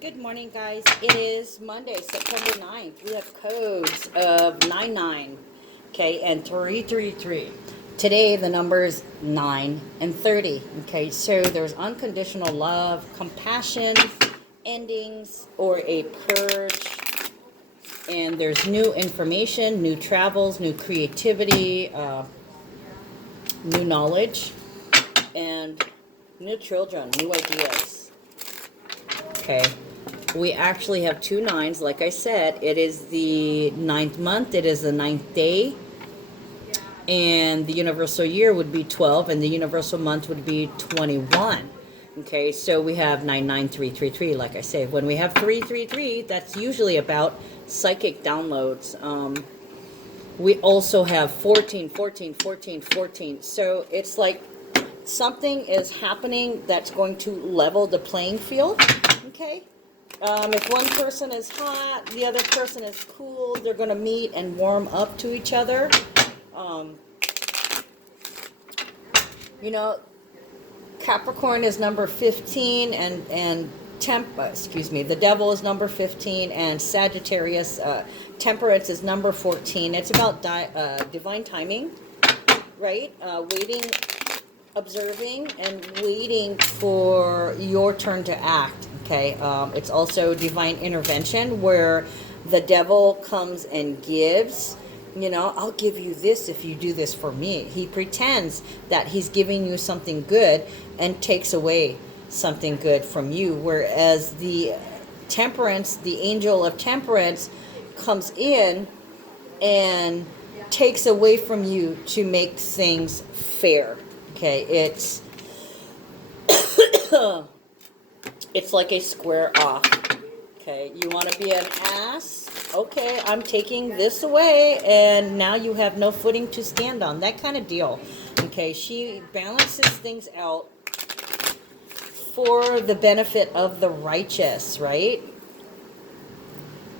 Good morning, guys. It is Monday, September 9th. We have codes of 99, okay, and 333. Today, the numbers 9 and 30, okay? So there's unconditional love, compassion, endings, or a purge. And there's new information, new travels, new creativity, new knowledge, and new children, new ideas. Okay. We actually have two nines. Like I said, it is the 9th month. It is the 9th day. And the universal year would be 12, and the universal month would be 21. Okay, so we have 99333, like I say. When we have 333, that's usually about psychic downloads. We also have 14, 14, 14, 14. So it's like something is happening that's going to level the playing field. Okay. If one person is hot, the other person is cool, they're going to meet and warm up to each other. You know, Capricorn is number 15, and the devil is number 15, and Sagittarius, temperance is number 14. It's about divine timing, right? Waiting, observing, and waiting for your turn to act. Okay, it's also divine intervention, where the devil comes and gives, I'll give you this if you do this for me. He pretends that he's giving you something good and takes away something good from you. Whereas the temperance, the angel of temperance, comes in and takes away from you to make things fair. Okay, it's like a square off. Okay, you want to be an ass? Okay, I'm taking this away, and now you have no footing to stand on. That kind of deal. Okay, she balances things out for the benefit of the righteous, right?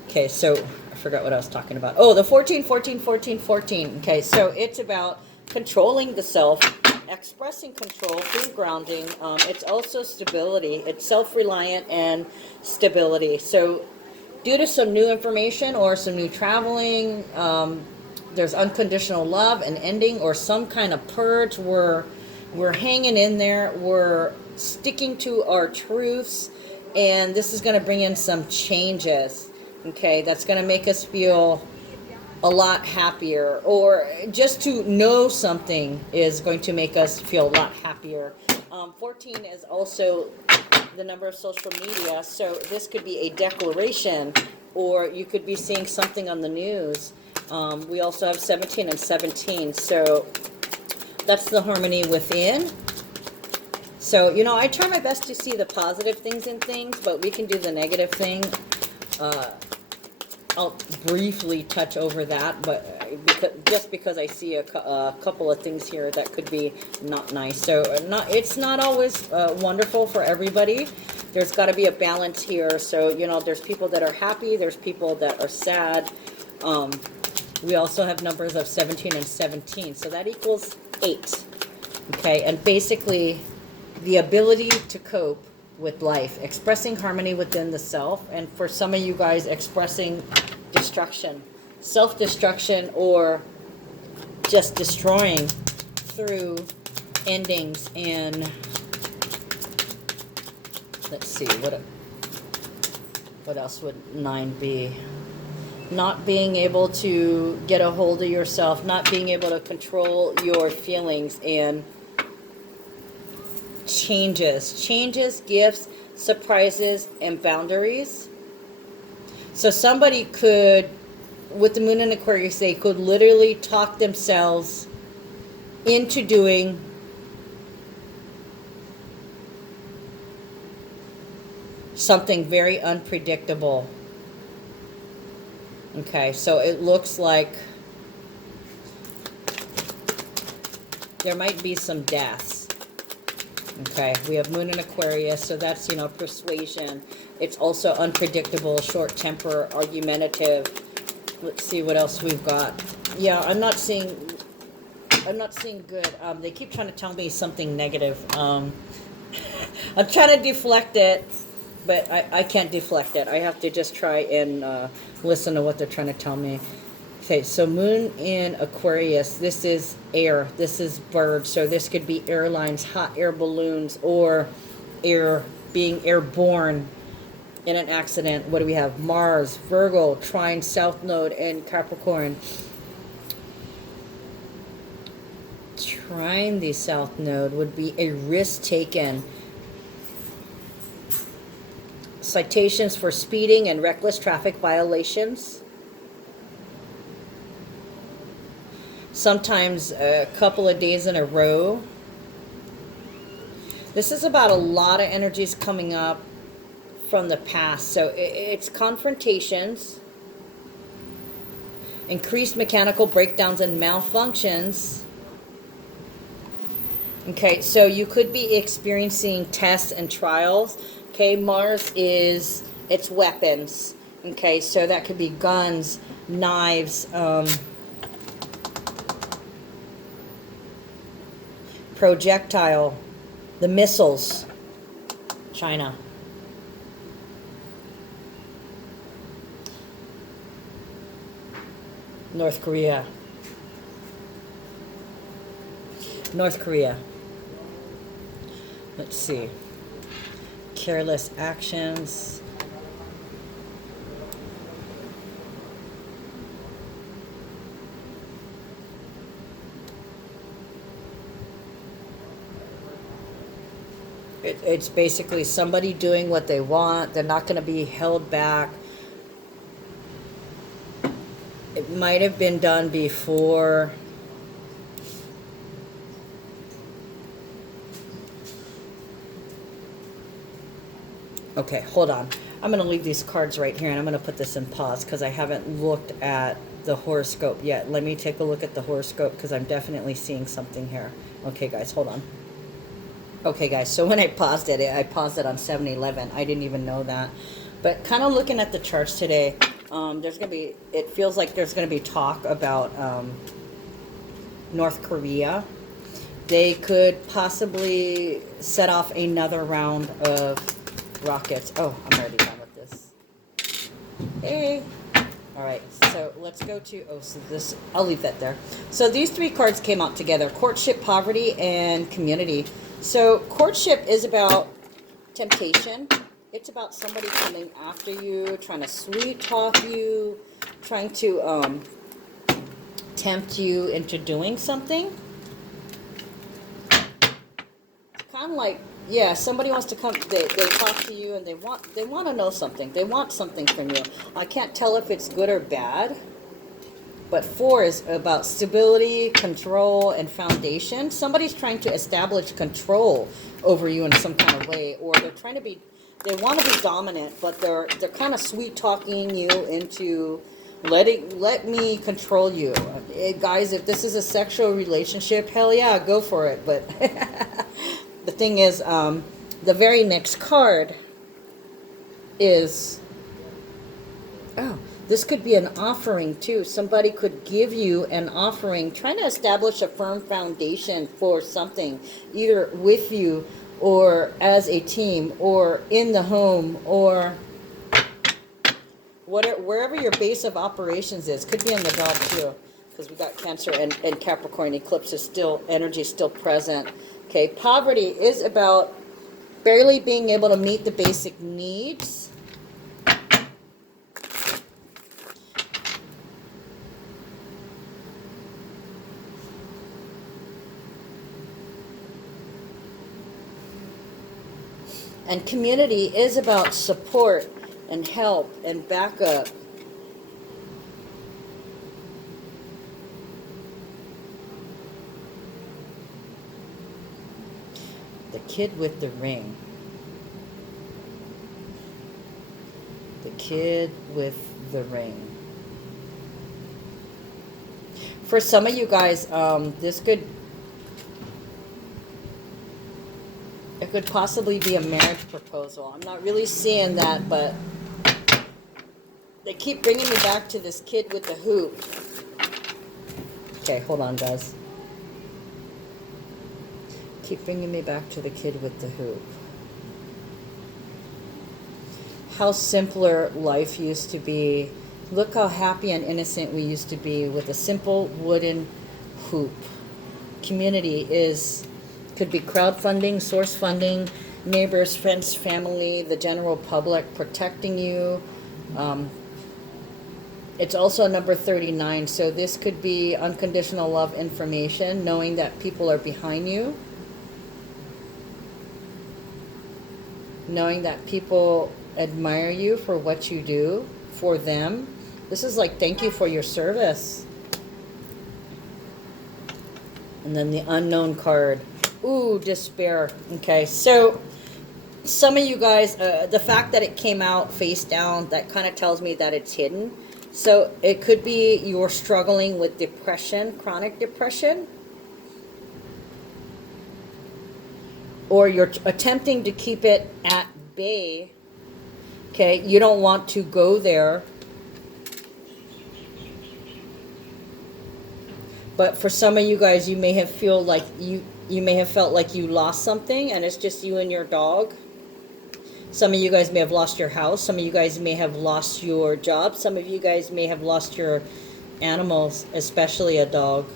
Okay, so I forgot what I was talking about. Oh, the 14, 14, 14, 14. Okay, so it's about controlling the self, expressing control through grounding. It's also stability. It's self-reliant and stability. So due to some new information or some new traveling, there's unconditional love and ending, or some kind of purge. We're hanging in there. We're sticking to our truths, and this is going to bring in some changes. Okay, that's going to make us feel a lot happier, or just to know something is going to make us feel a lot happier. 14 is also the number of social media, so this could be a declaration, or you could be seeing something on the news. We also have 17 and 17, so that's the harmony within. So, I try my best to see the positive things in things, but we can do the negative thing. I'll briefly touch over that, but because I see a couple of things here that could be not nice. So it's not always wonderful for everybody. There's got to be a balance here. So, there's people that are happy. There's people that are sad. We also have numbers of 17 and 17. So that equals 8. Okay, and basically the ability to cope with life, expressing harmony within the self, and for some of you guys, expressing destruction, self-destruction, or just destroying through endings. And let's see, what else would 9 be? Not being able to get a hold of yourself, not being able to control your feelings, and changes, gifts, surprises, and boundaries. So somebody could, with the moon in Aquarius, they could literally talk themselves into doing something very unpredictable. Okay, so it looks like there might be some deaths. Okay, we have moon in Aquarius, so that's, persuasion. It's also unpredictable, short temper, argumentative. Let's see what else we've got. Yeah, I'm not seeing good. They keep trying to tell me something negative. I'm trying to deflect it. but I can't deflect it. I have to just try and listen to what they're trying to tell me. Okay, so moon in Aquarius, this is air, this is birds, so this could be airlines, hot air balloons, or air, being airborne in an accident. What do we have? Mars, Virgo, trine South Node, and Capricorn. Trine the South Node would be a risk taken. Citations for speeding and reckless traffic violations. Sometimes a couple of days in a row. This is about a lot of energies coming up from the past. So it's confrontations, increased mechanical breakdowns and malfunctions. Okay, so you could be experiencing tests and trials. Okay, Mars is, it's weapons. Okay, so that could be guns, knives, projectile, the missiles, China. North Korea. North Korea. Let's see. Careless actions. It's basically somebody doing what they want. They're not going to be held back. It might have been done before. Okay, hold on. I'm going to leave these cards right here, and I'm going to put this in pause because I haven't looked at the horoscope yet. Let me take a look at the horoscope because I'm definitely seeing something here. Okay, guys, hold on. Okay, guys, so when I paused it on 7-Eleven. I didn't even know that. But kind of looking at the charts today, there's going to be, it feels like there's going to be talk about North Korea. They could possibly set off another round of rockets. Oh, I'm already done with this. Hey. All right, so let's go to, so this, I'll leave that there. So these three cards came out together: courtship, poverty, and community. So courtship is about temptation. It's about somebody coming after you, trying to sweet talk you, trying to tempt you into doing something. It's kind of like, yeah, somebody wants to come, they talk to you and they want to know something. They want something from you. I can't tell if it's good or bad. But 4 is about stability, control, and foundation. Somebody's trying to establish control over you in some kind of way, or they're trying to be, they want to be dominant, but they're kind of sweet talking you into let me control you. Guys, if this is a sexual relationship, hell yeah, go for it. But the thing is, the very next card is, oh, this could be an offering too. Somebody could give you an offering, trying to establish a firm foundation for something, either with you or as a team or in the home or whatever, wherever your base of operations is. Could be in the job too, because we got Cancer and Capricorn. Eclipse is still, energy still present. Okay, poverty is about barely being able to meet the basic needs. And community is about support and help and backup. The kid with the ring. The kid with the ring. For some of you guys, this could, it could possibly be a marriage proposal. I'm not really seeing that, but they keep bringing me back to this kid with the hoop. Okay, hold on, guys. Keep bringing me back to the kid with the hoop. how simpler life used to be. Look how happy and innocent we used to be with a simple wooden hoop. Community could be crowdfunding, source funding, neighbors, friends, family, the general public protecting you. It's also number 39, so this could be unconditional love information, knowing that people are behind you, knowing that people admire you for what you do for them. This is like, thank you for your service. And then the unknown card. Ooh, despair. Okay, so some of you guys, the fact that it came out face down, that kind of tells me that it's hidden. So it could be you're struggling with depression, chronic depression, or you're attempting to keep it at bay. Okay, you don't want to go there. But for some of you guys, you may have felt like you lost something, and it's just you and your dog. Some of you guys may have lost your house. Some of you guys may have lost your job. Some of you guys may have lost your animals, especially a dog.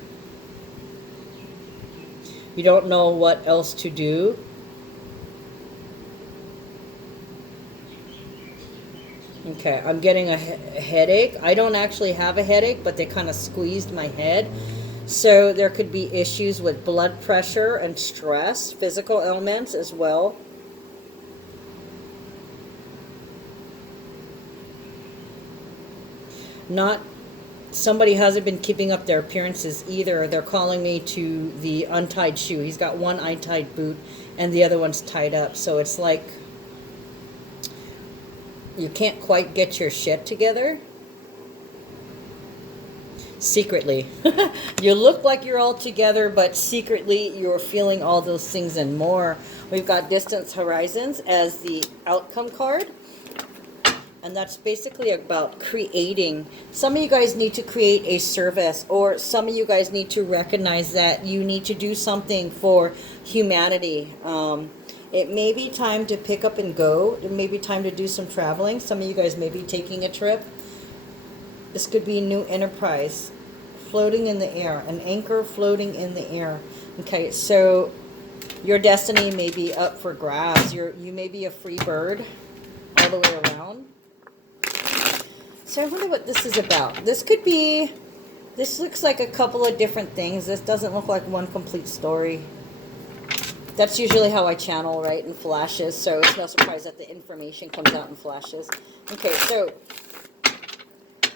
You don't know what else to do. Okay, I'm getting a headache. I don't actually have a headache, but they kind of squeezed my head. So there could be issues with blood pressure and stress, physical ailments as well. Somebody hasn't been keeping up their appearances either. They're calling me to the untied shoe. He's got one untied boot and the other one's tied up. So it's like you can't quite get your shit together. Secretly. You look like you're all together, but secretly you're feeling all those things and more. We've got distant horizons as the outcome card. And that's basically about creating. Some of you guys need to create a service, or some of you guys need to recognize that you need to do something for humanity. It may be time to pick up and go. It may be time to do some traveling. Some of you guys may be taking a trip. This could be a new enterprise floating in the air, an anchor floating in the air. Okay, so your destiny may be up for grabs. You may be a free bird all the way around. So I wonder what this is about. This looks like a couple of different things. This doesn't look like one complete story. That's usually how I channel, right, in flashes. So it's no surprise that the information comes out in flashes. Okay, so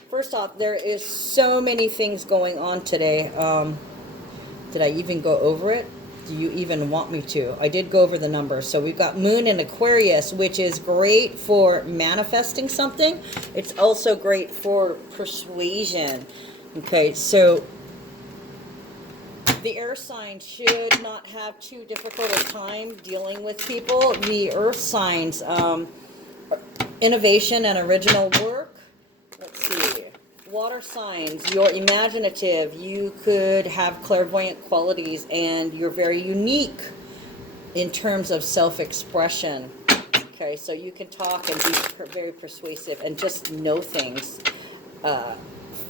first off, there is so many things going on today. Did I even go over it? Do you even want me to? I did go over the numbers. So we've got Moon in Aquarius, which is great for manifesting something. It's also great for persuasion. Okay, so the air signs should not have too difficult a time dealing with people. The earth signs, innovation and original work. Let's see. Water signs, you're imaginative, you could have clairvoyant qualities, and you're very unique in terms of self-expression. Okay, so you can talk and be very persuasive and just know things.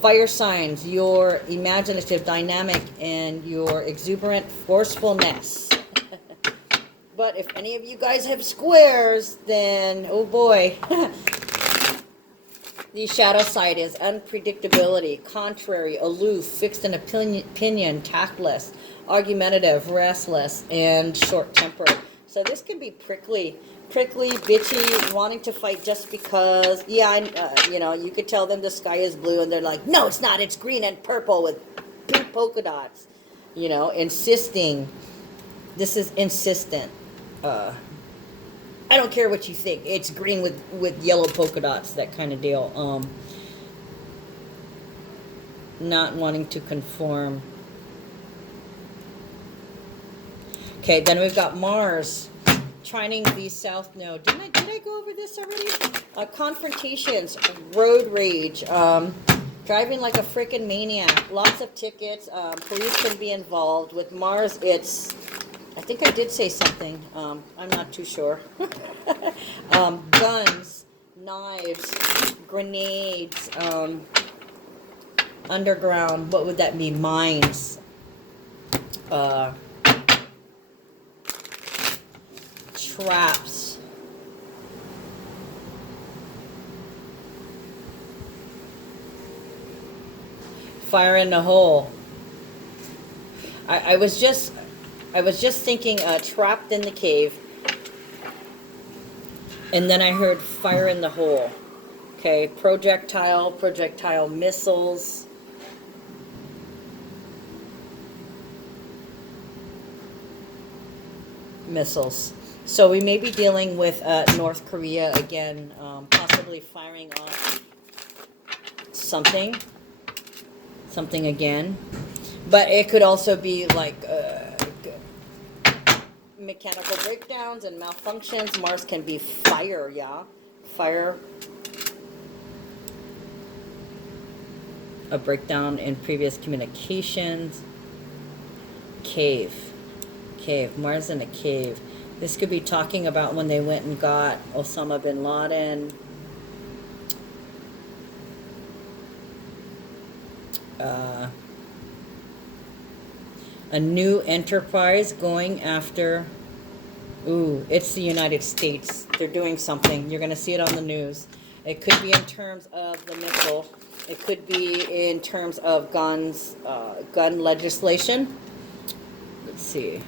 Fire signs, you're imaginative, dynamic, and you're exuberant forcefulness. But if any of you guys have squares, then, oh boy. The shadow side is unpredictability, contrary, aloof, fixed in opinion, tactless, argumentative, restless, and short-tempered. So this can be prickly, bitchy, wanting to fight just because. Yeah, you could tell them the sky is blue, and they're like, no, it's not. It's green and purple with pink polka dots. Insisting. This is insistent. I don't care what you think. It's green with yellow polka dots, that kind of deal. Not wanting to conform. Okay, then we've got Mars trining the South Node. Did I go over this already? Confrontations, road rage, driving like a freaking maniac, lots of tickets. Police can be involved. With Mars, I think I did say something. I'm not too sure. Guns, knives, grenades, underground, what would that be? Mines, traps, fire in the hole. I was just thinking trapped in the cave, and then I heard fire in the hole. Okay, projectile missiles. Missiles. So we may be dealing with North Korea again, possibly firing off something again. But it could also be like mechanical breakdowns and malfunctions. Mars can be fire, yeah. Fire. A breakdown in previous communications. Cave. Mars in a cave. This could be talking about when they went and got Osama bin Laden. A new enterprise going after. Ooh, it's the United States. They're doing something. You're going to see it on the news. It could be in terms of the missile. It could be in terms of guns, gun legislation. Let's see.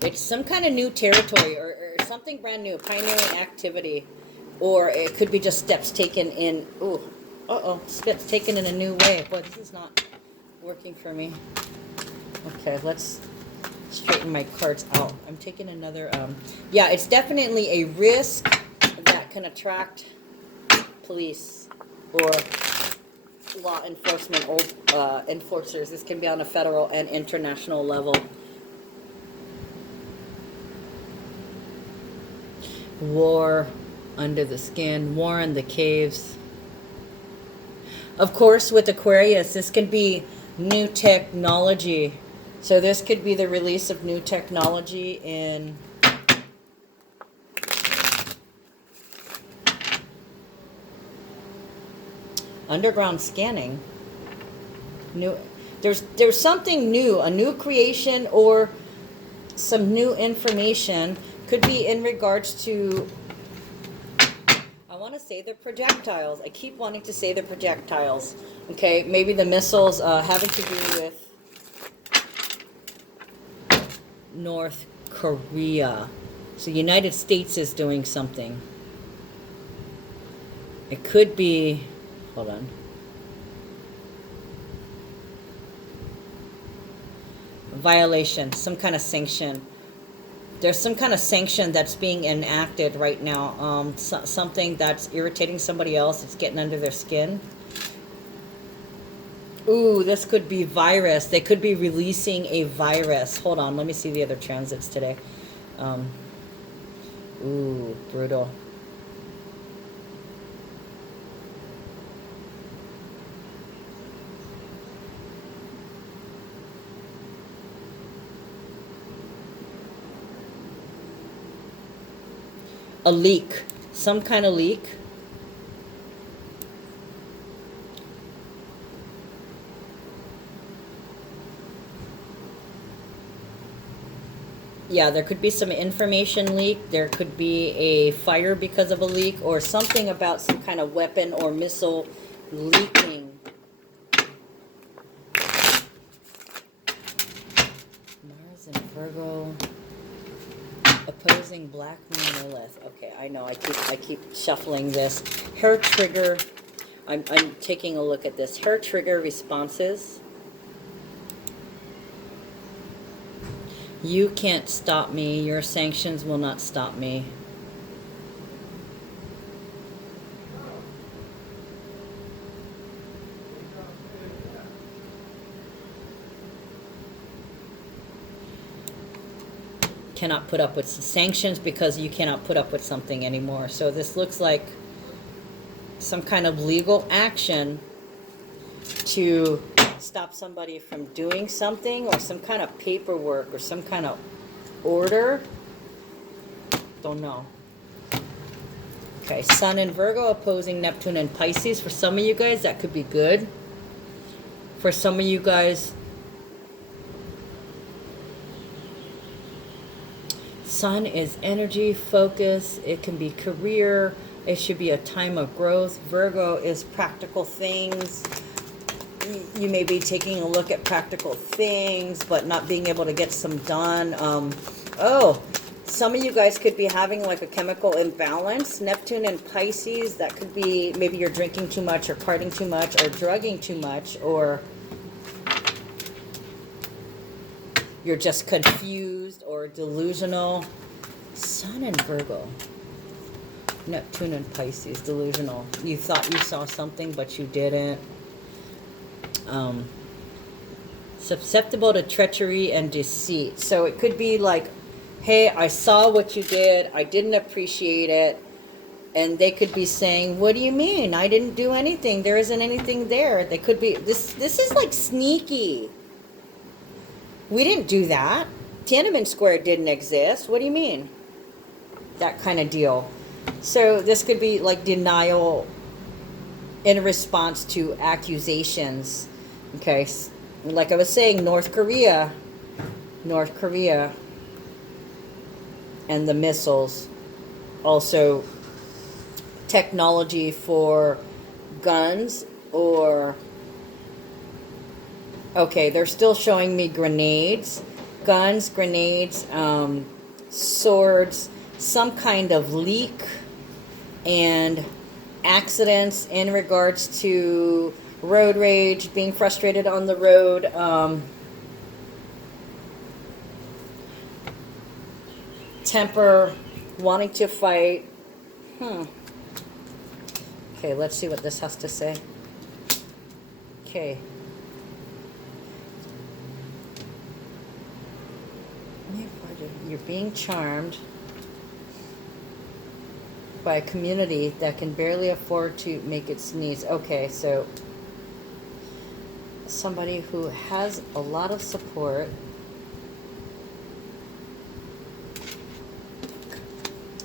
It's some kind of new territory or something brand new, pioneering activity. Or it could be just steps taken in, steps taken in a new way. Boy, this is not working for me. Okay, let's straighten my cards out. I'm taking another, yeah, it's definitely a risk that can attract police or law enforcement enforcers. This can be on a federal and international level. War under the skin, war in the caves. Of course, with Aquarius, this could be new technology. So this could be the release of new technology in underground scanning. New, there's something new, a new creation or some new information. Could be in regards to, I want to say the projectiles. I keep wanting to say the projectiles. Okay, maybe the missiles having to do with North Korea. So the United States is doing something. It could be, hold on. Violation, some kind of sanction. There's some kind of sanction that's being enacted right now. Something that's irritating somebody else. It's getting under their skin. Ooh, this could be virus. They could be releasing a virus. Hold on, let me see the other transits today. Ooh, brutal. A leak, some kind of leak. Yeah, there could be some information leak. There could be a fire because of a leak or something about some kind of weapon or missile leaking. Mars and Virgo. Opposing Black Moon Lilith. Okay, I know. I keep shuffling this. Hair trigger. I'm taking a look at this. Hair trigger responses. You can't stop me. Your sanctions will not stop me. Cannot put up with sanctions because you cannot put up with something anymore. So this looks like some kind of legal action to stop somebody from doing something or some kind of paperwork or some kind of order. Don't know. Okay, Sun in Virgo opposing Neptune and Pisces. For some of you guys, that could be good. For some of you guys, Sun is energy, focus. It can be career. It should be a time of growth. Virgo is practical things. You may be taking a look at practical things, but not being able to get some done. Some of you guys could be having like a chemical imbalance. Neptune and Pisces, that could be maybe you're drinking too much or partying too much or drugging too much, or you're just confused or delusional. Sun and Virgo. Neptune and Pisces, delusional. You thought you saw something, but you didn't. Susceptible to treachery and deceit. So it could be like, hey, I saw what you did. I didn't appreciate it. And they could be saying, what do you mean? I didn't do anything. There isn't anything there. They could be, this is like sneaky. We didn't do that. Tiananmen Square didn't exist. What do you mean? That kind of deal. So this could be like denial in response to accusations. Okay, like I was saying, North Korea, and the missiles. Also, technology for guns or... Okay, they're still showing me grenades, guns, grenades, swords, some kind of leak, and accidents in regards to road rage, being frustrated on the road, temper, wanting to fight. Okay, let's see what this has to say. Okay. You're being charmed by a community that can barely afford to make its needs. Okay, so somebody who has a lot of support.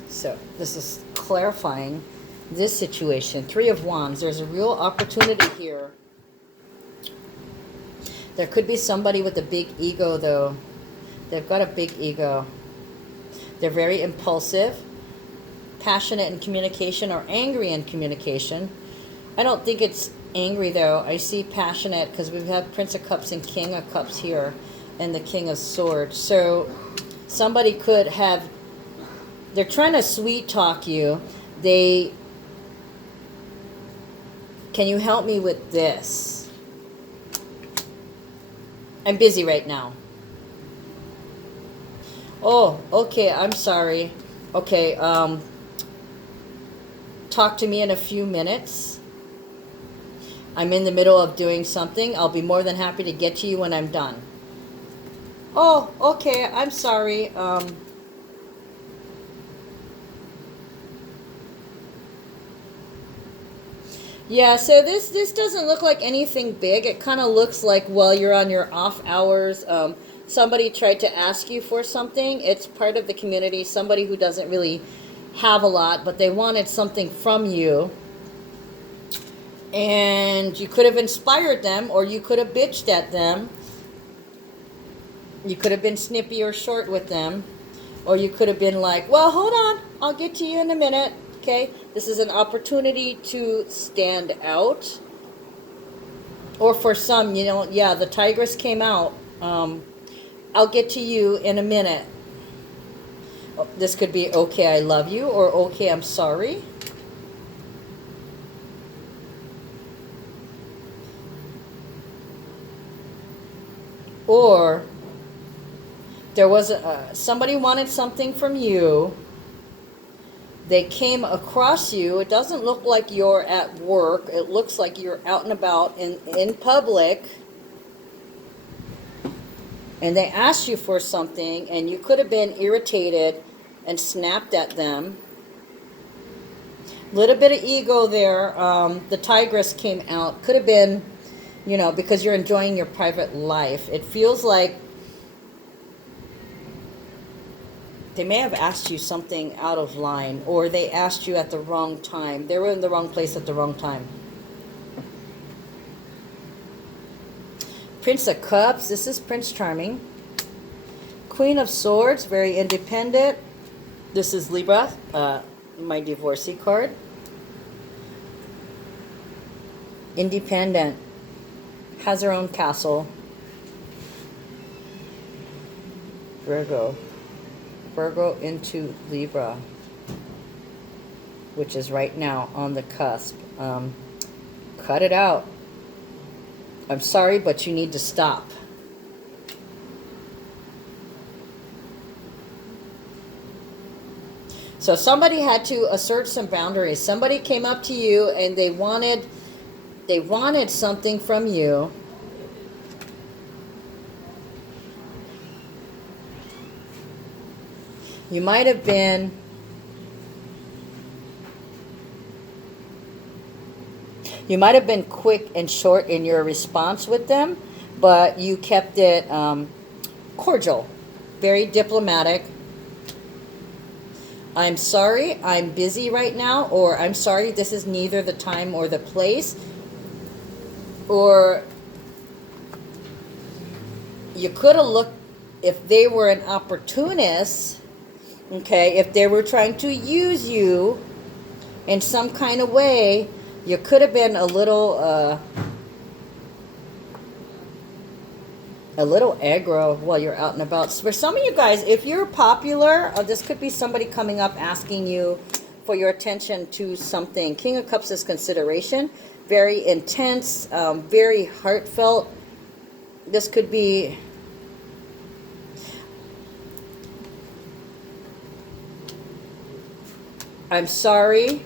So this is clarifying this situation. Three of Wands. There's a real opportunity here. There could be somebody with a big ego, though. They've got a big ego. They're very impulsive, passionate in communication, or angry in communication. I don't think it's angry, though. I see passionate because we have Prince of Cups and King of Cups here and the King of Swords. So somebody could have... They're trying to sweet talk you. Can you help me with this? I'm busy right now. Oh, okay, I'm sorry. Okay, talk to me in a few minutes. I'm in the middle of doing something. I'll be more than happy to get to you when I'm done. Oh, okay, I'm sorry. Yeah, so this doesn't look like anything big. It kind of looks like, well, you're on your off hours. Somebody tried to ask you for something. It's part of the community. Somebody who doesn't really have a lot, but they wanted something from you. And you could have inspired them, or you could have bitched at them. You could have been snippy or short with them. Or you could have been like, well, hold on. I'll get to you in a minute. Okay? This is an opportunity to stand out. Or for some, you know, yeah, the Tigress came out. I'll get to you in a minute. This could be, okay, I love you, or okay, I'm sorry. Or there was somebody wanted something from you. They came across you. It doesn't look like you're at work. It looks like you're out and about in public. And they asked you for something, and you could have been irritated and snapped at them. Little bit of ego there. The Tigress came out. Could have been, you know, because you're enjoying your private life. It feels like They may have asked you something out of line, or they asked you at the wrong time. They were in the wrong place at the wrong time. Prince of Cups, this is Prince Charming. Queen of Swords, very independent. This is Libra, my divorcee card. Independent, has her own castle. Virgo into Libra, which is right now on the cusp. Cut it out. I'm sorry, but you need to stop. So somebody had to assert some boundaries. Somebody came up to you and they wanted something from you. You might have been quick and short in your response with them, but you kept it cordial, very diplomatic. I'm sorry, I'm busy right now, or I'm sorry, this is neither the time or the place. Or you could have looked, if they were an opportunist, okay, if they were trying to use you in some kind of way, you could have been a little aggro while you're out and about. For some of you guys, if you're popular, this could be somebody coming up asking you for your attention to something. King of Cups is consideration. Very intense, very heartfelt. This could be... I'm sorry,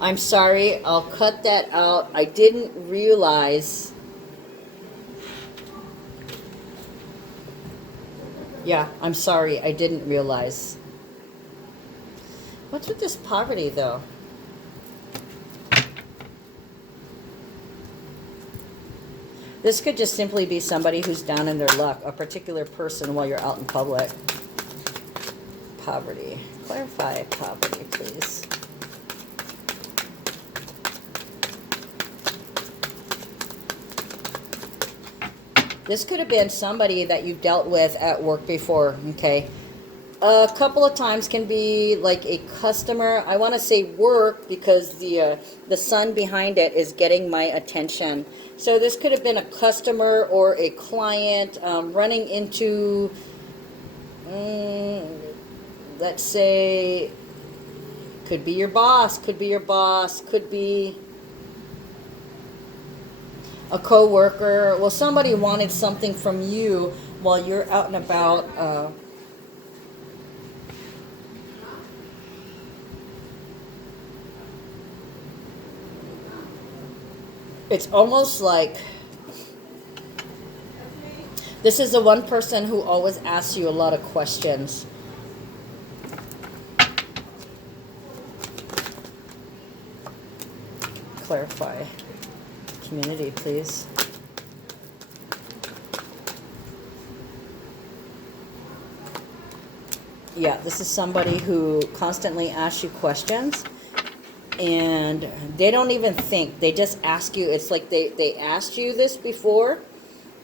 I'll cut that out. I didn't realize. Yeah, I'm sorry, I didn't realize. What's with this poverty, though? This could just simply be somebody who's down in their luck, a particular person while you're out in public. Poverty. Clarify poverty, please. This could have been somebody that you've dealt with at work before, okay? A couple of times can be like a customer. I want to say work because the sun behind it is getting my attention. So this could have been a customer or a client running into, let's say, could be your boss, could be a co-worker. Well, somebody wanted something from you while you're out and about. It's almost like this is the one person who always asks you a lot of questions. Clarify. Community, please. Yeah, this is somebody who constantly asks you questions. And they don't even think. They just ask you. It's like they asked you this before,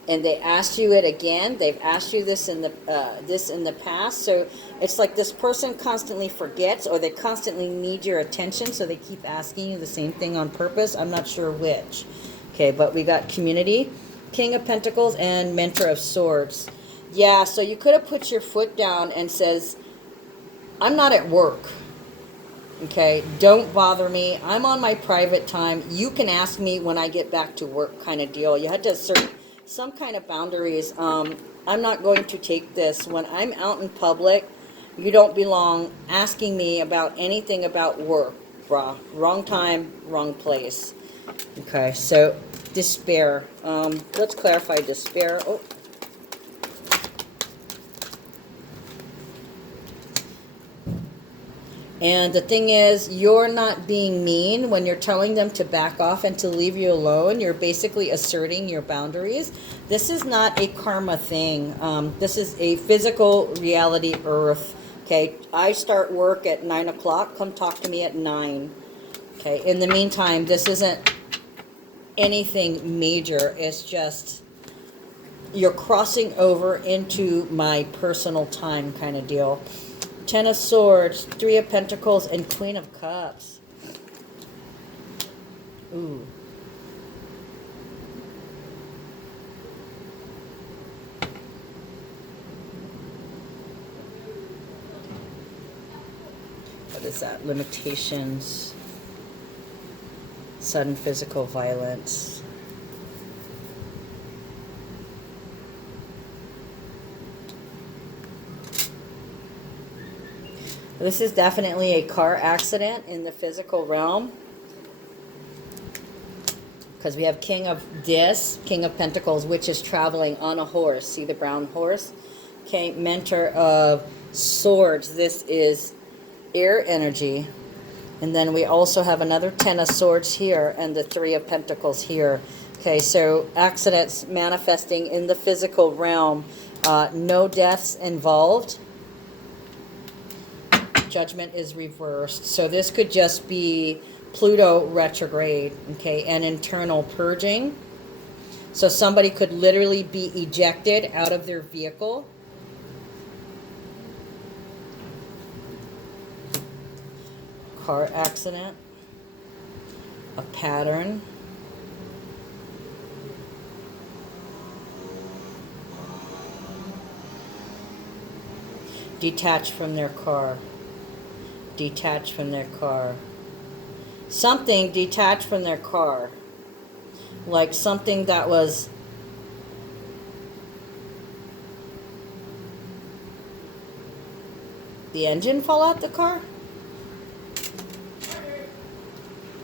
and they asked you it again. They've asked you this in the past. So it's like this person constantly forgets, or they constantly need your attention. So they keep asking you the same thing on purpose. I'm not sure which. Okay, but we got community, King of Pentacles, and Mentor of Swords. Yeah, so you could have put your foot down and says, I'm not at work. Okay, don't bother me. I'm on my private time. You can ask me when I get back to work, kind of deal. You had to assert some kind of boundaries. I'm not going to take this. When I'm out in public, you don't belong asking me about anything about work. Wrong time, wrong place. Okay, so despair. Let's clarify despair. Oh. And the thing is, you're not being mean when you're telling them to back off and to leave you alone. You're basically asserting your boundaries. This is not a karma thing. This is a physical reality earth. Okay, I start work at 9 o'clock. Come talk to me at 9. Okay, in the meantime, this isn't anything major. It's just you're crossing over into my personal time kind of deal. 10 of Swords, 3 of Pentacles, and Queen of Cups. Ooh. What is that? Limitations. Sudden physical violence. This is definitely a car accident in the physical realm. Because we have King of King of Pentacles, which is traveling on a horse. See the brown horse? Okay, Mentor of Swords. This is air energy. And then we also have another 10 of Swords here and the 3 of Pentacles here. Okay, so accidents manifesting in the physical realm. No deaths involved. Judgment is reversed. So this could just be Pluto retrograde, okay, and internal purging. So somebody could literally be ejected out of their vehicle. Car accident. A pattern. Detached from their car. Detached from their car. Something detached from their car. Like something that was the engine fell out the car?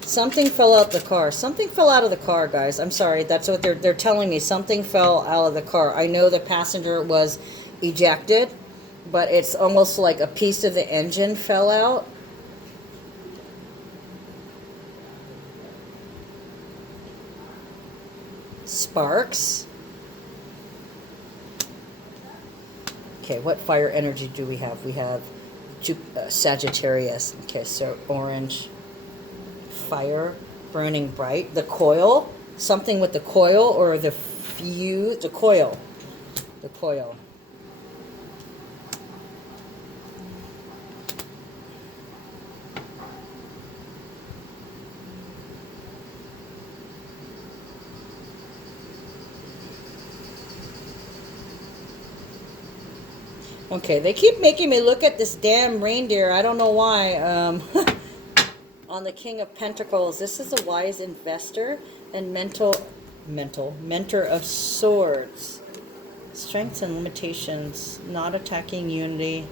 Something fell out the car. Something fell out of the car, guys. I'm sorry. That's what they're telling me. Something fell out of the car. I know the passenger was ejected, but it's almost like a piece of the engine fell out. Sparks. Okay, what fire energy do we have? We have Sagittarius. Okay, so orange. Fire, burning bright. The coil. Something with the coil or the fuse. The coil. The coil. Okay, they keep making me look at this damn reindeer. I don't know why. On the King of Pentacles, this is a wise investor and mentor of Swords. Strengths and limitations, not attacking unity.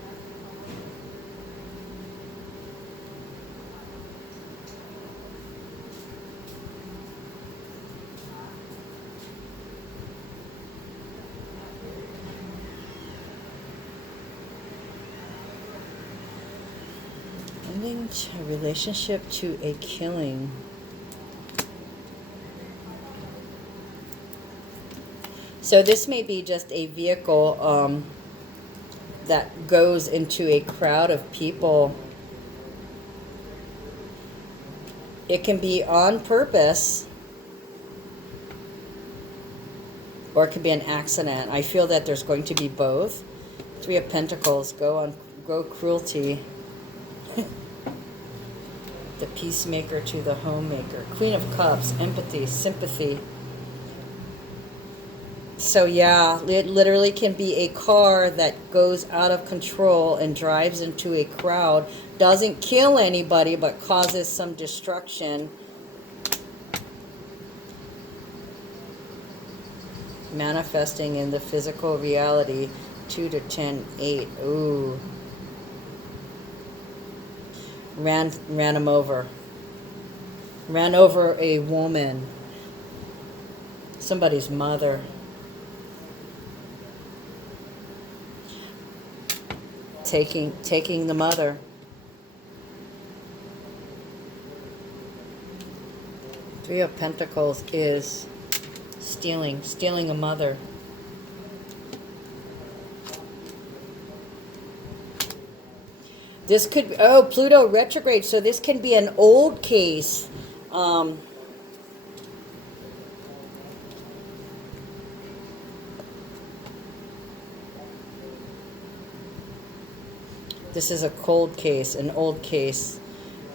Ending a relationship to a killing. So this may be just a vehicle that goes into a crowd of people. It can be on purpose, or it could be an accident. I feel that there's going to be both. 3 of Pentacles, go cruelty. The peacemaker to the homemaker. Queen of Cups, empathy, sympathy. So yeah, it literally can be a car that goes out of control and drives into a crowd. Doesn't kill anybody, but causes some destruction. Manifesting in the physical reality. 2 to 10, 8. Ooh. Ran him over. Ran over a woman. Somebody's mother. Taking the mother. Three of Pentacles is stealing a mother. This could be, oh, Pluto retrograde, so this can be an old case. This is a cold case, an old case.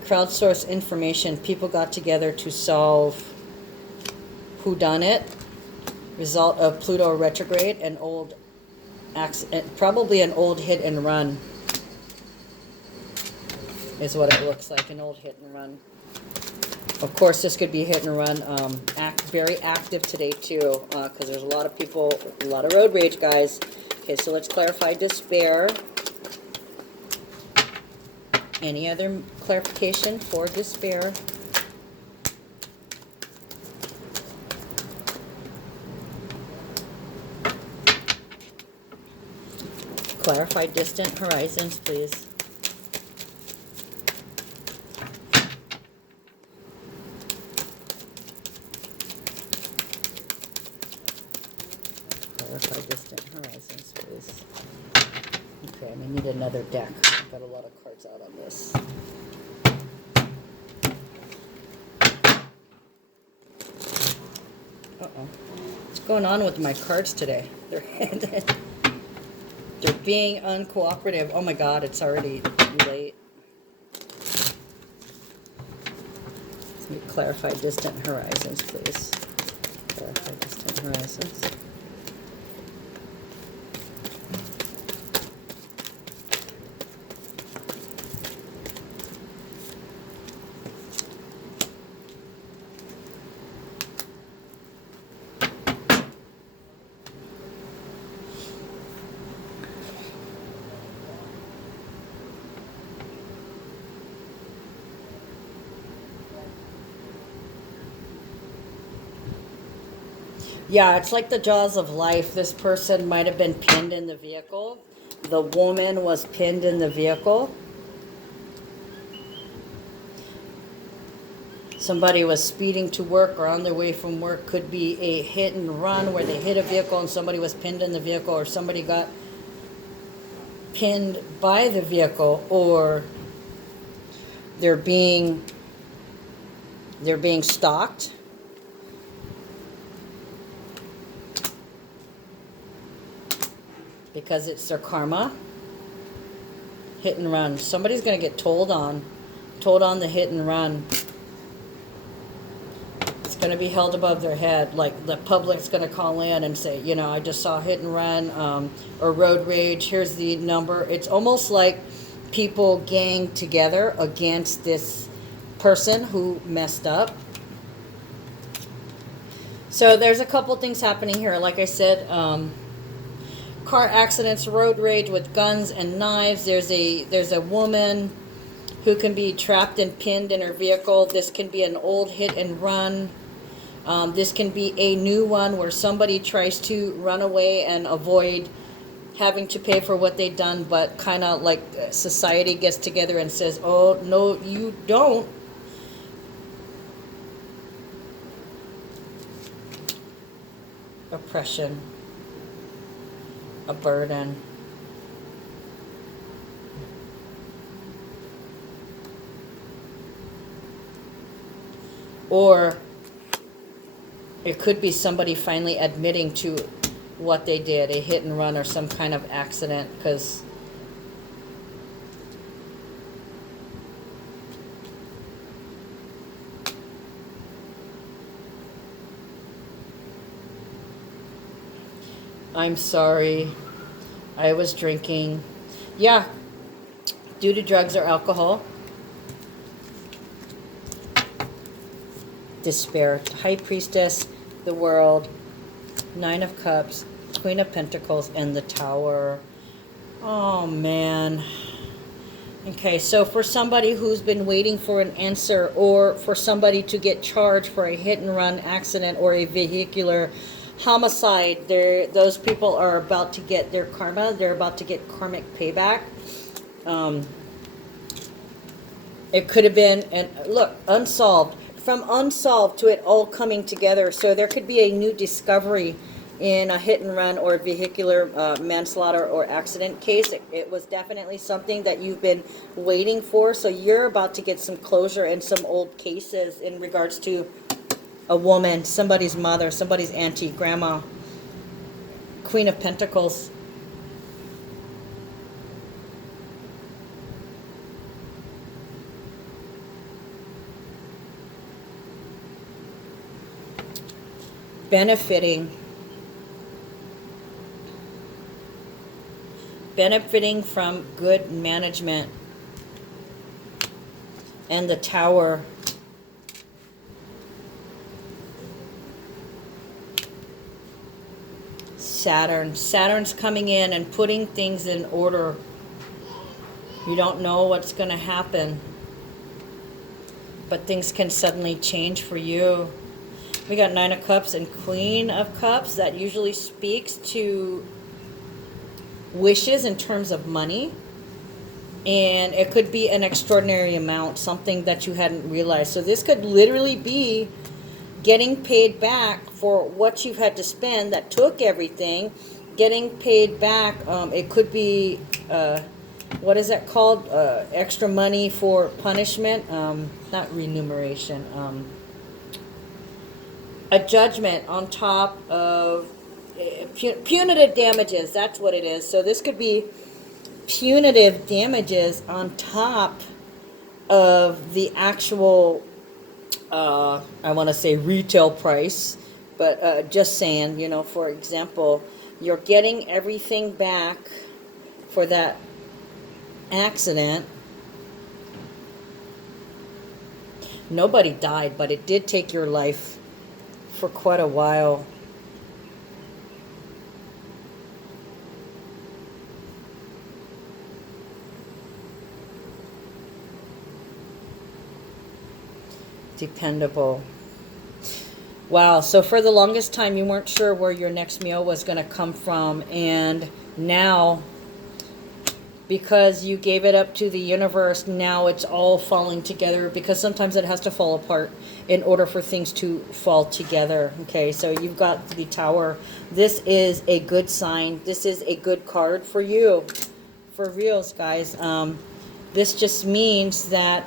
Crowdsource information. People got together to solve whodunit. Result of Pluto retrograde, an old accident, probably an old hit and run. Is what it looks like, an old hit and run. Of course, this could be hit and run. Very active today too, because there's a lot of people, a lot of road rage, guys. Okay, so let's clarify despair. Any other clarification for despair? Clarify distant horizons, please. Clarify distant horizons, please. Okay, I need another deck. I've got a lot of cards out on this. Uh-oh. What's going on with my cards today? They're being uncooperative. Oh my God, it's already late. Let me clarify distant horizons, please. Clarify distant horizons. Yeah, it's like the jaws of life. This person might have been pinned in the vehicle. The woman was pinned in the vehicle. Somebody was speeding to work or on their way from work. Could be a hit and run where they hit a vehicle and somebody was pinned in the vehicle, or somebody got pinned by the vehicle, or they're being stalked. Because it's their karma. Hit and run. Somebody's going to get told on the hit and run. It's going to be held above their head. Like the public's going to call in and say, you know, I just saw hit and run or road rage. Here's the number. It's almost like people gang together against this person who messed up. So there's a couple things happening here. Like I said, car accidents, road rage with guns and knives. There's a woman who can be trapped and pinned in her vehicle. This can be an old hit and run. This can be a new one where somebody tries to run away and avoid having to pay for what they've done, but kind of like society gets together and says, oh, no, you don't. Oppression. A burden. Or it could be somebody finally admitting to what they did, a hit and run or some kind of accident, because I'm sorry, I was drinking. Yeah, due to drugs or alcohol. Despair. High Priestess, the World, Nine of Cups, Queen of Pentacles, and the Tower. Oh, man. Okay, so for somebody who's been waiting for an answer, or for somebody to get charged for a hit and run accident or a vehicular homicide, those people are about to get their karma. They're about to get karmic payback. It could have been, and look, unsolved. from unsolved to it all coming together. So there could be a new discovery in a hit and run or vehicular manslaughter or accident case. It was definitely something that you've been waiting for. So you're about to get some closure in some old cases in regards to a woman, somebody's mother, somebody's auntie, grandma, Queen of Pentacles. Benefiting from good management. And the Tower. Saturn's coming in and putting things in order. You don't know what's going to happen, but things can suddenly change for you. We got Nine of Cups and Queen of Cups. That usually speaks to wishes in terms of money. And it could be an extraordinary amount, something that you hadn't realized. So this could literally be getting paid back for what you've had to spend that took everything. Getting paid back. It could be, what is that called? Extra money for punishment. Not remuneration. A judgment on top of punitive damages. That's what it is. So this could be punitive damages on top of the actual, I want to say retail price, but just saying, you know, for example, you're getting everything back for that accident. Nobody died, but it did take your life for quite a while. Dependable. Wow, so for the longest time you weren't sure where your next meal was going to come from, and now, because you gave it up to the universe, now it's all falling together, because sometimes it has to fall apart in order for things to fall together. Okay, so you've got the Tower. This is a good sign. This is a good card for you. For reals, guys. This just means that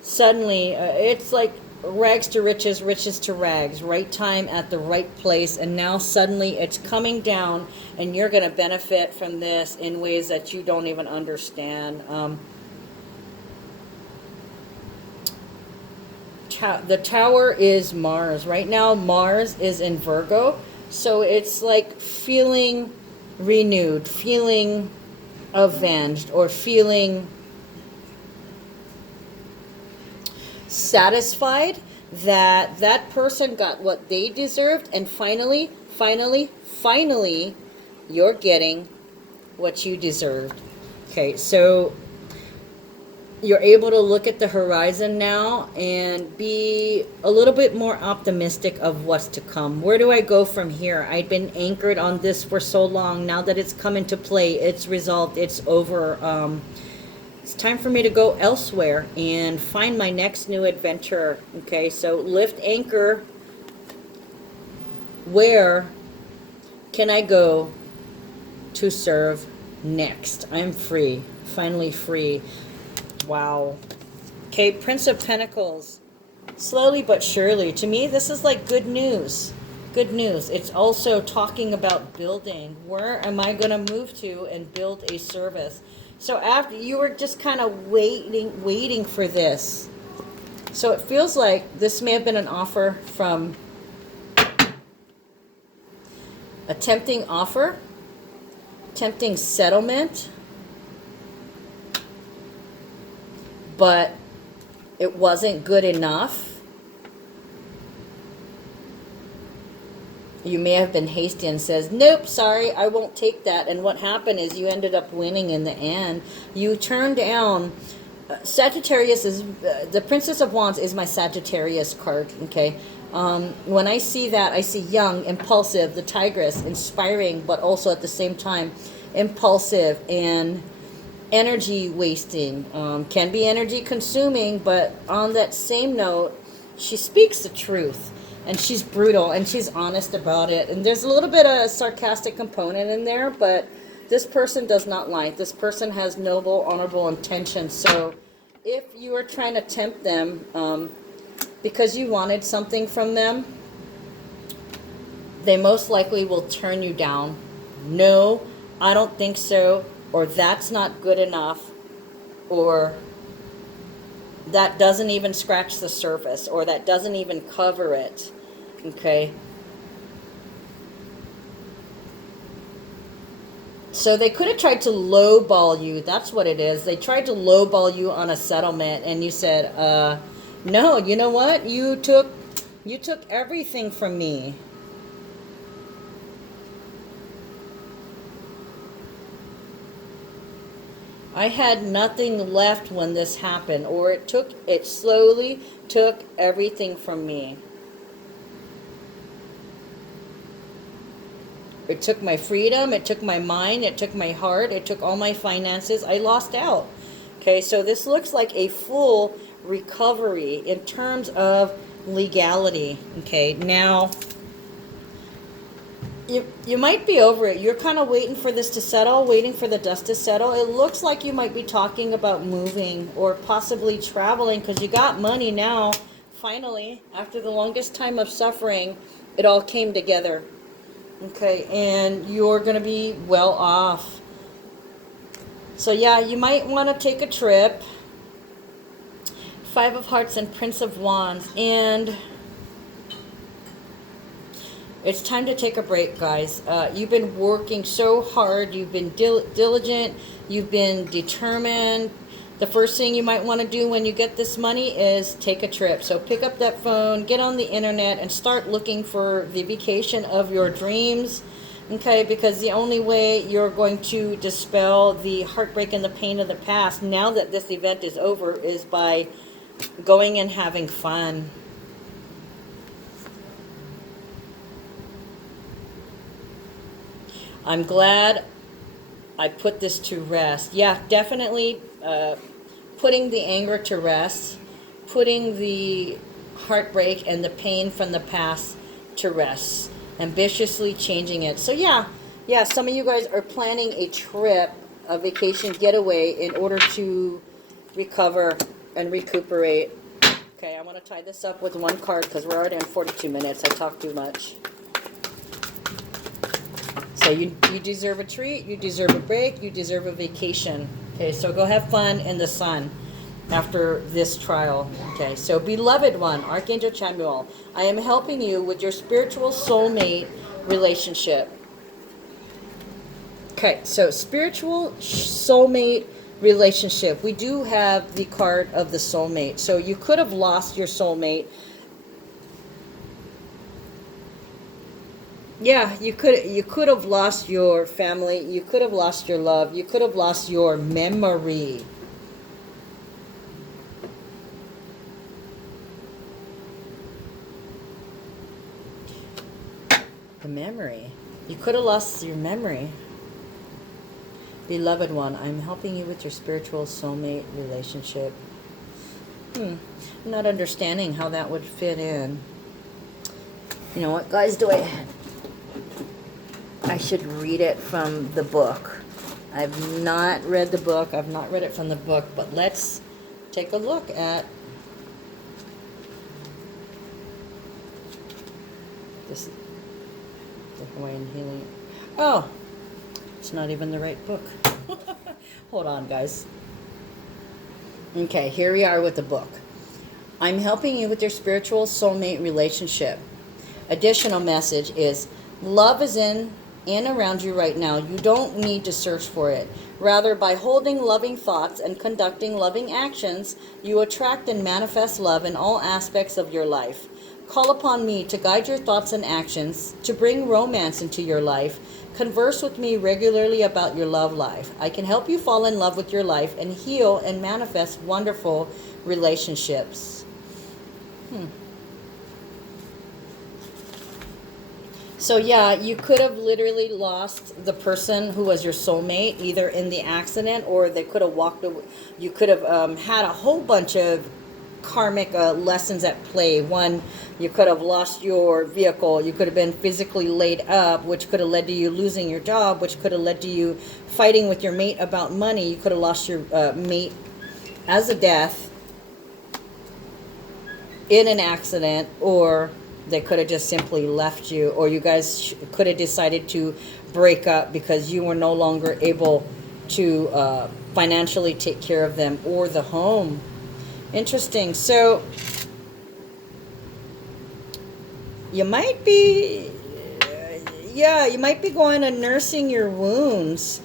suddenly, it's like rags to riches, riches to rags. Right time at the right place, and now suddenly it's coming down, and you're going to benefit from this in ways that you don't even understand. The Tower is Mars. Right now, Mars is in Virgo, so it's like feeling renewed, feeling avenged, or feeling satisfied that that person got what they deserved, and finally you're getting what you deserved. Okay, so you're able to look at the horizon now and be a little bit more optimistic of what's to come. Where do I go from here? I've been anchored on this for so long. Now that it's come into play, it's resolved, it's over. It's time for me to go elsewhere and find my next new adventure. Okay, so lift anchor. Where can I go to serve next? I'm free. Finally free. Wow. Okay, Prince of Pentacles. Slowly but surely. To me, this is like good news. Good news. It's also talking about building. Where am I going to move to and build a service? So after you were just kind of waiting for this. So it feels like this may have been an offer from a tempting offer, tempting settlement, but it wasn't good enough. You may have been hasty and says, nope, sorry, I won't take that. And what happened is you ended up winning in the end. You turned down. Sagittarius is, the Princess of Wands is my Sagittarius card, okay? When I see that, I see young, impulsive, the Tigress, inspiring, but also at the same time impulsive and energy wasting. Can be energy consuming, but on that same note, she speaks the truth, and she's brutal, and she's honest about it. And there's a little bit of a sarcastic component in there, but this person does not lie. This person has noble, honorable intentions. So if you are trying to tempt them because you wanted something from them, they most likely will turn you down. No, I don't think so, or that's not good enough, or that doesn't even scratch the surface, or that doesn't even cover it. Okay? So they could have tried to lowball you. That's what it is. They tried to lowball you on a settlement, and you said, no, you know what? You took everything from me. I had nothing left when this happened, or it slowly took everything from me. It took my freedom, it took my mind, it took my heart, it took all my finances. I lost out. Okay, so this looks like a full recovery in terms of legality. Okay, now you might be over it. You're kind of waiting for this to settle, waiting for the dust to settle. It looks like you might be talking about moving or possibly traveling, because you got money now. Finally, after the longest time of suffering, it all came together. Okay, and you're going to be well off. So yeah, you might want to take a trip. Five of Hearts and Prince of Wands. And it's time to take a break, guys. You've been working so hard. You've been diligent. You've been determined. The first thing you might want to do when you get this money is take a trip. So pick up that phone, get on the internet, and start looking for the vacation of your dreams. Okay, because the only way you're going to dispel the heartbreak and the pain of the past, now that this event is over, is by going and having fun. I'm glad I put this to rest. Yeah, definitely putting the anger to rest, putting the heartbreak and the pain from the past to rest, ambitiously changing it. So yeah, some of you guys are planning a trip, a vacation getaway, in order to recover and recuperate. Okay, I want to tie this up with one card because we're already in 42 minutes. I talk too much. So you deserve a treat, you deserve a break, you deserve a vacation. Okay, so go have fun in the sun after this trial. Okay, so beloved one, Archangel Chamuel, I am helping you with your spiritual soulmate relationship. Okay, so spiritual soulmate relationship. We do have the card of the soulmate. So you could have lost your soulmate. Yeah, you could have lost your family, you could have lost your love, you could have lost your memory. The memory. You could have lost your memory. Beloved one, I'm helping you with your spiritual soulmate relationship. I'm not understanding how that would fit in. You know what, guys, I should read it from the book. I've not read the book. I've not read it from the book, but let's take a look at this. The Hawaiian Healing. Oh, it's not even the right book. Hold on, guys. Okay, here we are with the book. I'm helping you with your spiritual soulmate relationship. Additional message is, love is in and around you right now. You don't need to search for it. Rather, by holding loving thoughts and conducting loving actions, you attract and manifest love in all aspects of your life. Call upon me to guide your thoughts and actions, to bring romance into your life. Converse with me regularly about your love life. I can help you fall in love with your life and heal and manifest wonderful relationships. So yeah, you could have literally lost the person who was your soulmate, either in the accident or they could have walked away. You could have had a whole bunch of karmic lessons at play. One, you could have lost your vehicle. You could have been physically laid up, which could have led to you losing your job, which could have led to you fighting with your mate about money. You could have lost your mate as a death in an accident, or they could have just simply left you, or you guys could have decided to break up because you were no longer able to financially take care of them or the home. Interesting. So you might be, you might be going and nursing your wounds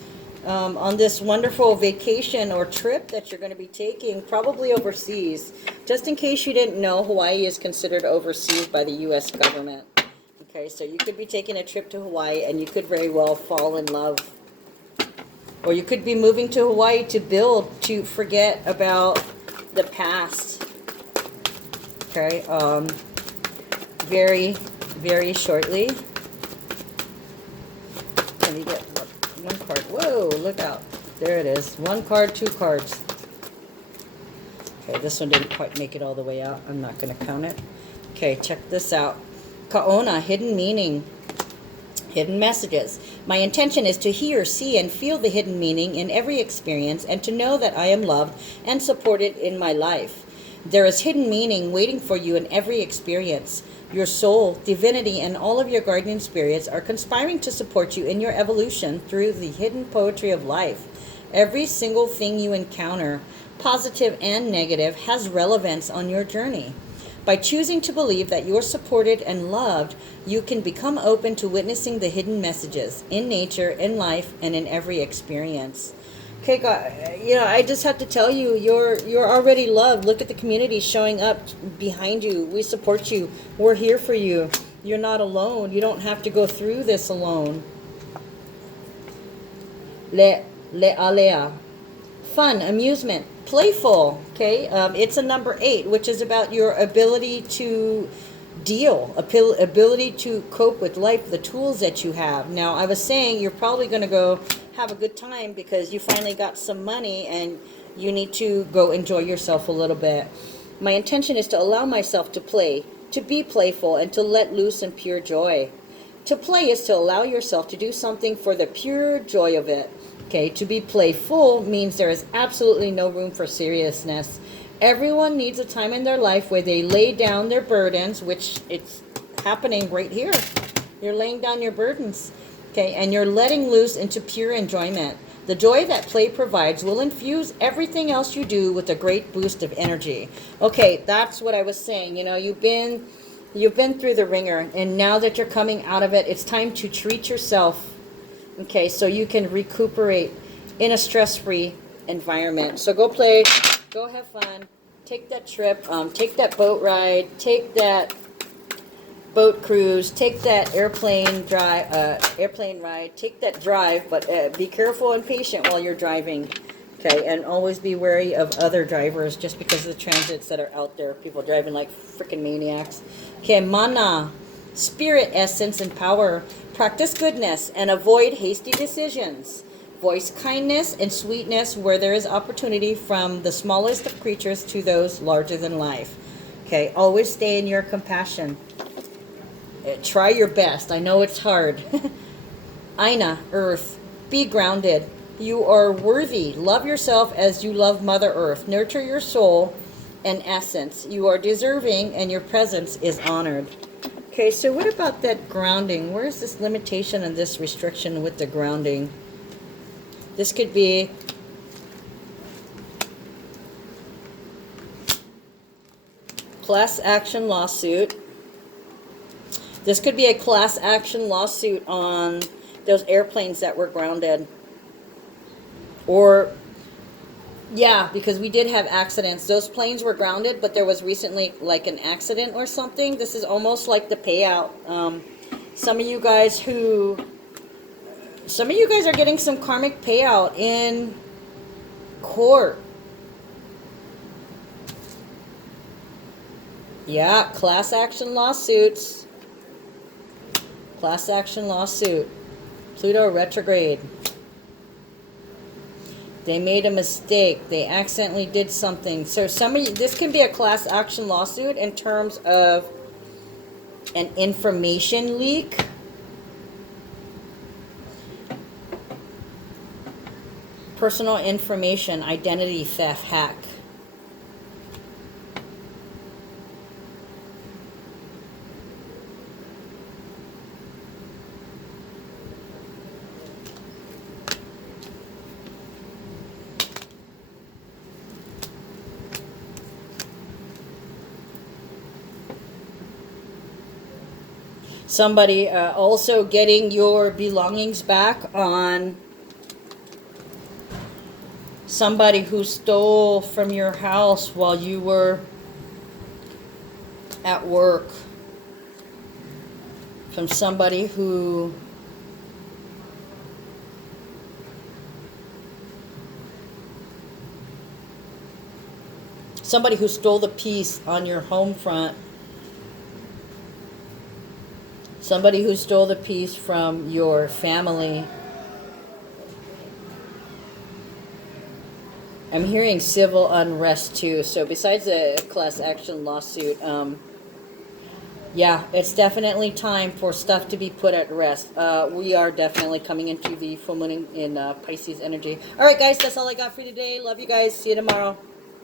on this wonderful vacation or trip that you're going to be taking, probably overseas. Just in case you didn't know, Hawaii is considered overseas by the U.S. government. Okay, so you could be taking a trip to Hawaii and you could very well fall in love. Or you could be moving to Hawaii to build, to forget about the past. Okay, very, very shortly. Let me get one card. Whoa, look out. There it is. One card, two cards. Okay, this one didn't quite make it all the way out. I'm not going to count it. Okay, check this out. Kaona, hidden meaning. Hidden messages. My intention is to hear, see, and feel the hidden meaning in every experience and to know that I am loved and supported in my life. There is hidden meaning waiting for you in every experience. Your soul, divinity, and all of your guardian spirits are conspiring to support you in your evolution through the hidden poetry of life. Every single thing you encounter, positive and negative, has relevance on your journey. By choosing to believe that you're supported and loved, you can become open to witnessing the hidden messages in nature, in life, and in every experience. Okay, God, I just have to tell you, you're already loved. Look at the community showing up behind you. We support you. We're here for you. You're not alone. You don't have to go through this alone. Le'alea. Fun, amusement, playful. Okay, it's a number 8, which is about your ability to deal, ability to cope with life, the tools that you have. Now, I was saying you're probably going to go have a good time because you finally got some money and you need to go enjoy yourself a little bit. My intention is to allow myself to play, to be playful, and to let loose in pure joy. To play is to allow yourself to do something for the pure joy of it. Okay, to be playful means there is absolutely no room for seriousness. Everyone needs a time in their life where they lay down their burdens, which it's happening right here. You're laying down your burdens, okay, and you're letting loose into pure enjoyment. The joy that play provides will infuse everything else you do with a great boost of energy. Okay, that's what I was saying. You've been through the ringer, and now that you're coming out of it, it's time to treat yourself. Okay, so you can recuperate in a stress-free environment. So go play, go have fun, take that trip, take that boat ride, take that boat cruise, take that airplane ride, take that drive, but be careful and patient while you're driving. Okay, and always be wary of other drivers just because of the transits that are out there. People driving like freaking maniacs. Okay, mana, spirit, essence, and power. Practice goodness and avoid hasty decisions. Voice kindness and sweetness where there is opportunity, from the smallest of creatures to those larger than life. Okay, always stay in your compassion. Try your best. I know it's hard. Aina, earth. Be grounded. You are worthy. Love yourself as you love Mother Earth. Nurture your soul and essence. You are deserving and your presence is honored. Okay, so what about that grounding? Where is this limitation and this restriction with the grounding? This could be class action lawsuit. This could be a class action lawsuit on those airplanes that were grounded. Or, yeah, because we did have accidents. Those planes were grounded, but there was recently like an accident or something. This is almost like the payout. Some of you guys are getting some karmic payout in court. Yeah, class action lawsuits. Class action lawsuit. Pluto retrograde. They made a mistake. They accidentally did something. So somebody, this can be a class action lawsuit in terms of an information leak. Personal information, identity theft, hack. Somebody also getting your belongings back on somebody who stole from your house while you were at work. From somebody who stole the piece on your home front. Somebody who stole the piece from your family. I'm hearing civil unrest too. So besides a class action lawsuit, yeah, it's definitely time for stuff to be put at rest. We are definitely coming into the full moon in Pisces energy. All right, guys, that's all I got for you today. Love you guys. See you tomorrow.